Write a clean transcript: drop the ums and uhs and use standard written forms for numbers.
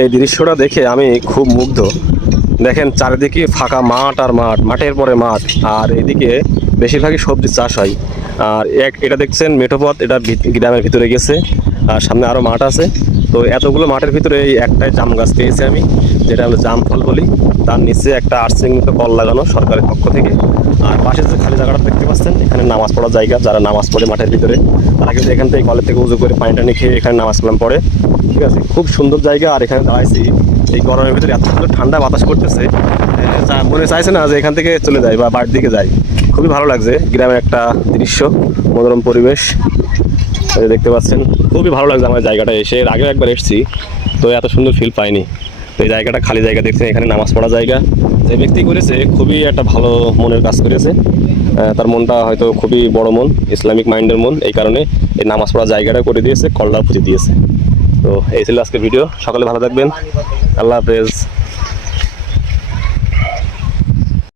এই দৃশ্যটা দেখে আমি খুব মুগ্ধ। দেখেন চারিদিকে ফাঁকা মাঠ আর মাঠ, মাঠের পরে মাঠ, আর এদিকে বেশিরভাগই সবজি চাষ হয়। আর এটা দেখছেন মেঠোপথ, এটা গ্রামের ভিতরে গেছে, আর সামনে আরও মাঠ আছে। তো এতগুলো মাঠের ভিতরে এই একটাই জাম গাছ পেয়েছি আমি, যেটা হলো জাম ফল বলি। তার নিচে একটা আর্সিং মতো কল লাগানো সরকারের পক্ষ থেকে। আর পাশে যে খালি জায়গাটা দেখতে পাচ্ছেন, এখানে নামাজ পড়ার জায়গা। যারা নামাজ পড়ে মাঠের ভিতরে, তারা কিন্তু এখান থেকে কলের থেকে উজু করে পানি টানি খেয়ে এখানে নামাজ কালাম পড়ে। ঠিক আছে, খুব সুন্দর জায়গা। আর এখানে দাঁড়াইছি, এই গরমের ভিতরে এত সুন্দর ঠান্ডা বাতাস করতেছে, মনে চাইছে না যে এখান থেকে চলে যায় বা বাড়ির দিকে যাই। খুবই ভালো লাগছে, গ্রামের একটা দৃশ্য, মনোরম পরিবেশ দেখতে পাচ্ছেন। খুবই ভালো লাগছে আমার জায়গাটা এসে। এর আগেও একবার এসেছি, তো এত সুন্দর ফিল পাইনি। তো এই জায়গাটা খালি জায়গা দেখছেন, এখানে নামাজ পড়া জায়গা। যে ব্যক্তি করেছে খুবই একটা ভালো মনের কাজ করেছে। তার মনটা হয়তো খুবই বড় মন, ইসলামিক মাইন্ডের মন, এই কারণে এই নামাজ পড়া জায়গাটা করে দিয়েছে, কলটা খুঁজে দিয়েছে। তো এই ছিল আজকের ভিডিও। সকালে ভালো থাকবেন, আল্লাহ হাফেজ।